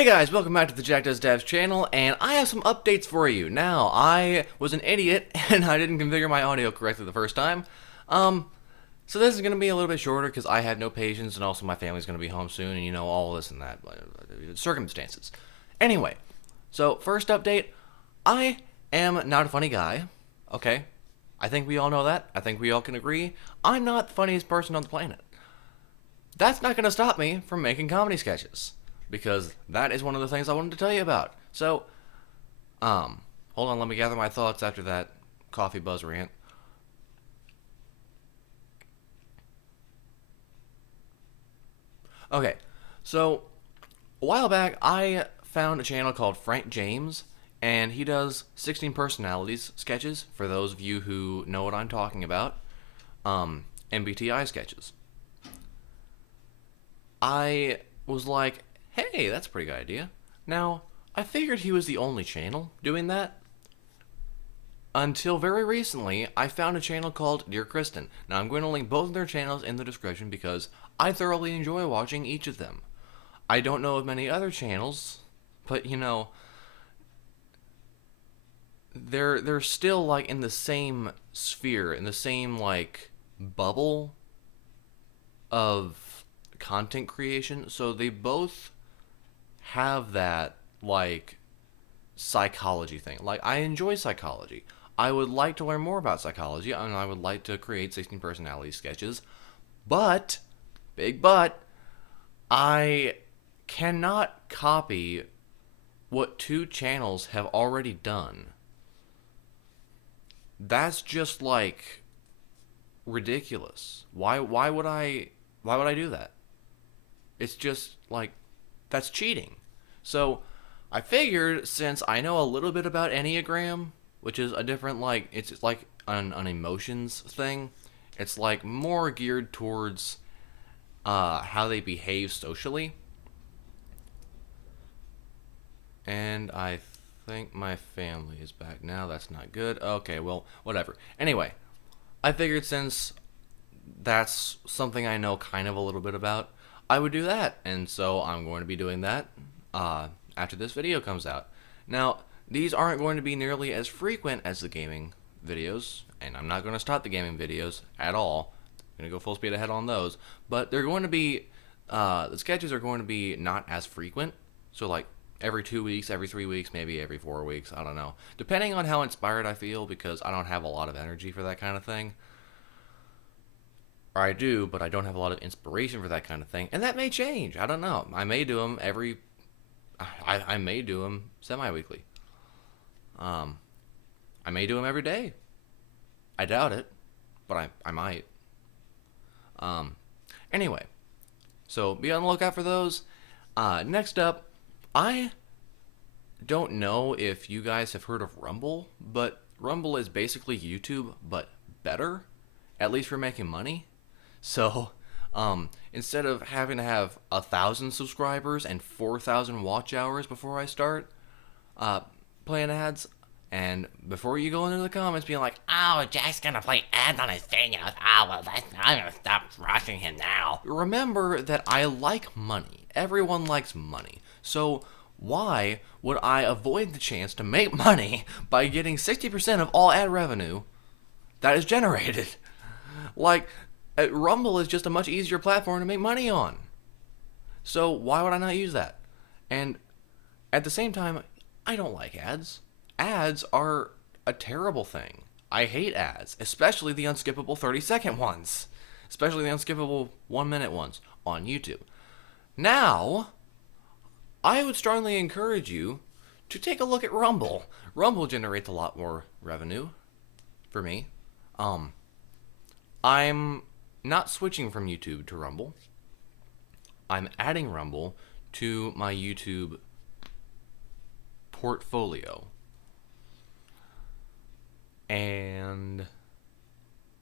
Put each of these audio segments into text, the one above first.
Hey guys, welcome back to the Jack Does Devs channel, and I have some updates for you. Now, I was an idiot, and I didn't configure my audio correctly the first time. So this is going to be a little bit shorter because I have no patience, and also my family's going to be home soon, and all this and that. Circumstances. Anyway, so first update, I am not a funny guy, okay? I think we all know that. I think we all can agree. I'm not the funniest person on the planet. That's not going to stop me from making comedy sketches, because that is one of the things I wanted to tell you about. So, hold on, let me gather my thoughts after that coffee buzz rant. Okay, so a while back I found a channel called Frank James, and he does 16 personalities sketches, for those of you who know what I'm talking about, MBTI sketches. I was like, hey, that's a pretty good idea. Now, I figured he was the only channel doing that. Until very recently, I found a channel called Dear Kristen. Now, I'm going to link both of their channels in the description because I thoroughly enjoy watching each of them. I don't know of many other channels, but they're still like in the same sphere, in the same like bubble of content creation. So they both have that like psychology thing. Like, I enjoy psychology. I would like to learn more about psychology, and I would like to create 16 personality sketches. But, big but, I cannot copy what two channels have already done. That's just like ridiculous. Why would I do that? It's just like, that's cheating. So I figured, since I know a little bit about Enneagram, which is a different, like, it's like an emotions thing. It's like more geared towards how they behave socially. And I think my family is back now. That's not good. Okay, well, whatever. Anyway, I figured since that's something I know kind of a little bit about, I would do that. And so I'm going to be doing that after this video comes out. Now, these aren't going to be nearly as frequent as the gaming videos, and I'm not going to stop the gaming videos at all. I'm going to go full speed ahead on those. But they're going to be, the sketches are going to be not as frequent. So, like, every 2 weeks, every 3 weeks, maybe every 4 weeks. I don't know. Depending on how inspired I feel, because I don't have a lot of energy for that kind of thing. Or I do, but I don't have a lot of inspiration for that kind of thing. And that may change. I don't know. I may do them I may do them semi-weekly. I may do them every day. I doubt it, but I might. Anyway, so be on the lookout for those. Next up, I don't know if you guys have heard of Rumble, but Rumble is basically YouTube, but better, at least for making money. So, instead of having to have 1,000 subscribers and 4,000 watch hours before I start playing ads, and before you go into the comments being like, oh, Jack's gonna play ads on his videos, oh, well, I'm gonna stop watching him now. Remember that I like money. Everyone likes money. So, why would I avoid the chance to make money by getting 60% of all ad revenue that is generated? Like, Rumble is just a much easier platform to make money on. So why would I not use that? And at the same time, I don't like ads. Ads are a terrible thing. I hate ads, especially the unskippable 30-second ones. Especially the unskippable 1-minute ones on YouTube. Now, I would strongly encourage you to take a look at Rumble. Rumble generates a lot more revenue for me. I'm not switching from YouTube to Rumble. I'm adding Rumble to my YouTube portfolio. And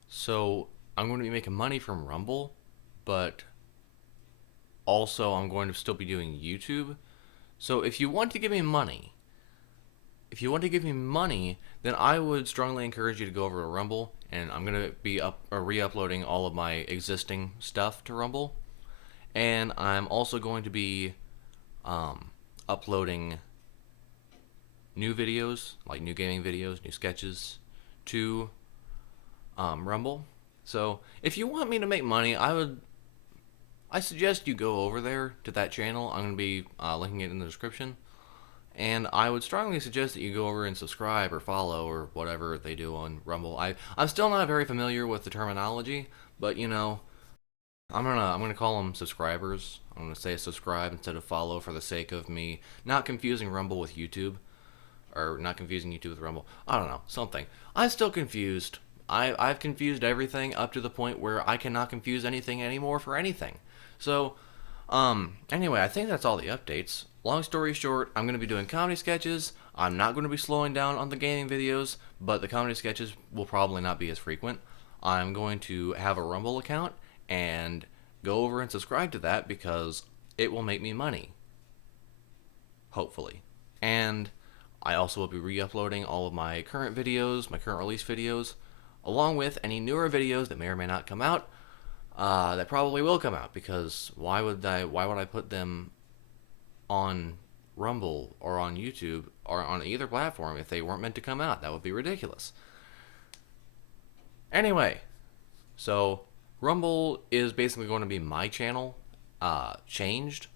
so I'm going to be making money from Rumble, but also I'm going to still be doing YouTube. So if you want to give me money, then I would strongly encourage you to go over to Rumble, and I'm going to be re-uploading all of my existing stuff to Rumble. And I'm also going to be uploading new videos, like new gaming videos, new sketches, to Rumble. So if you want me to make money, I suggest you go over there to that channel. I'm going to be linking it in the description. And I would strongly suggest that you go over and subscribe or follow or whatever they do on Rumble. I'm still not very familiar with the terminology, but you know, I'm gonna call them subscribers. I'm gonna say subscribe instead of follow for the sake of me not confusing Rumble with YouTube, or not confusing YouTube with Rumble. I don't know, something. I'm still confused. I've confused everything up to the point where I cannot confuse anything anymore for anything. So, anyway, I think that's all the updates. Long story short, I'm going to be doing comedy sketches. I'm not going to be slowing down on the gaming videos, but the comedy sketches will probably not be as frequent. I'm going to have a Rumble account and go over and subscribe to that because it will make me money. Hopefully. And I also will be re-uploading all of my current videos, my current release videos, along with any newer videos that may or may not come out. That probably will come out, because why would I put them on Rumble or on YouTube or on either platform if they weren't meant to come out? That would be ridiculous. Anyway, so Rumble is basically going to be my channel changed.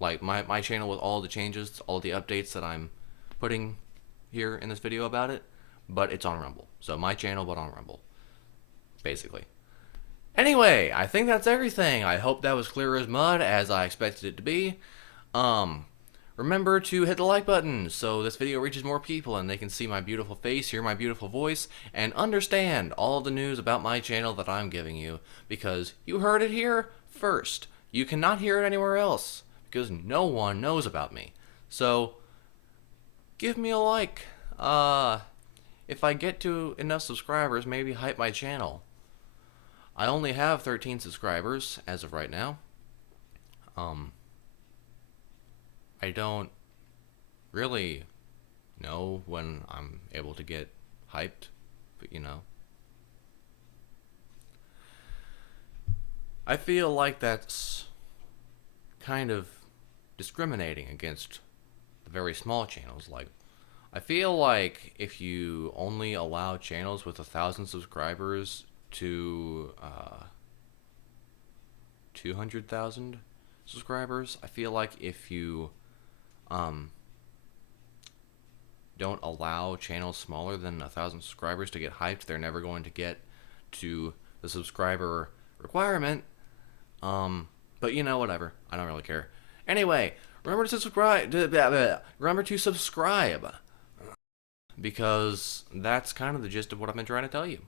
Like my channel with all the changes, all the updates that I'm putting here in this video about it, but it's on Rumble. So my channel, but on Rumble, basically. Anyway, I think that's everything. I hope that was clear as mud, as I expected it to be. Remember to hit the like button so this video reaches more people and they can see my beautiful face, hear my beautiful voice, and understand all of the news about my channel that I'm giving you, because you heard it here first. You cannot hear it anywhere else, because no one knows about me. So, give me a like. If I get to enough subscribers, maybe hype my channel. I only have 13 subscribers as of right now. I don't really know when I'm able to get hyped, but you know. I feel like that's kind of discriminating against the very small channels. Like, I feel like if you only allow channels with 1,000 subscribers to 200,000 subscribers, I feel like if you don't allow channels smaller than 1,000 subscribers to get hyped, they're never going to get to the subscriber requirement. But you know, whatever. I don't really care. Anyway, remember to subscribe. Remember to subscribe, because that's kind of the gist of what I've been trying to tell you.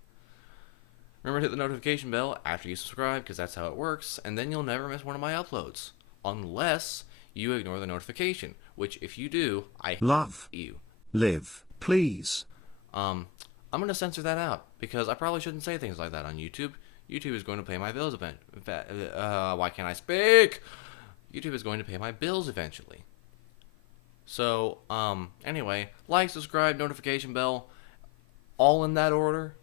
Remember to hit the notification bell after you subscribe, because that's how it works, and then you'll never miss one of my uploads, unless you ignore the notification, which if you do, I love you. Live, please. I'm going to censor that out, because I probably shouldn't say things like that on YouTube. YouTube is going to pay my bills eventually. Why can't I speak? YouTube is going to pay my bills eventually. So, anyway, like, subscribe, notification bell, all in that order.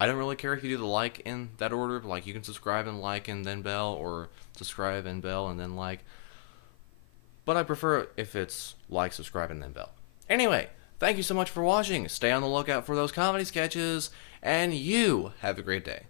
I don't really care if you do the like in that order. Like, you can subscribe and like and then bell, or subscribe and bell and then like. But I prefer if it's like, subscribe, and then bell. Anyway, thank you so much for watching. Stay on the lookout for those comedy sketches, and you have a great day.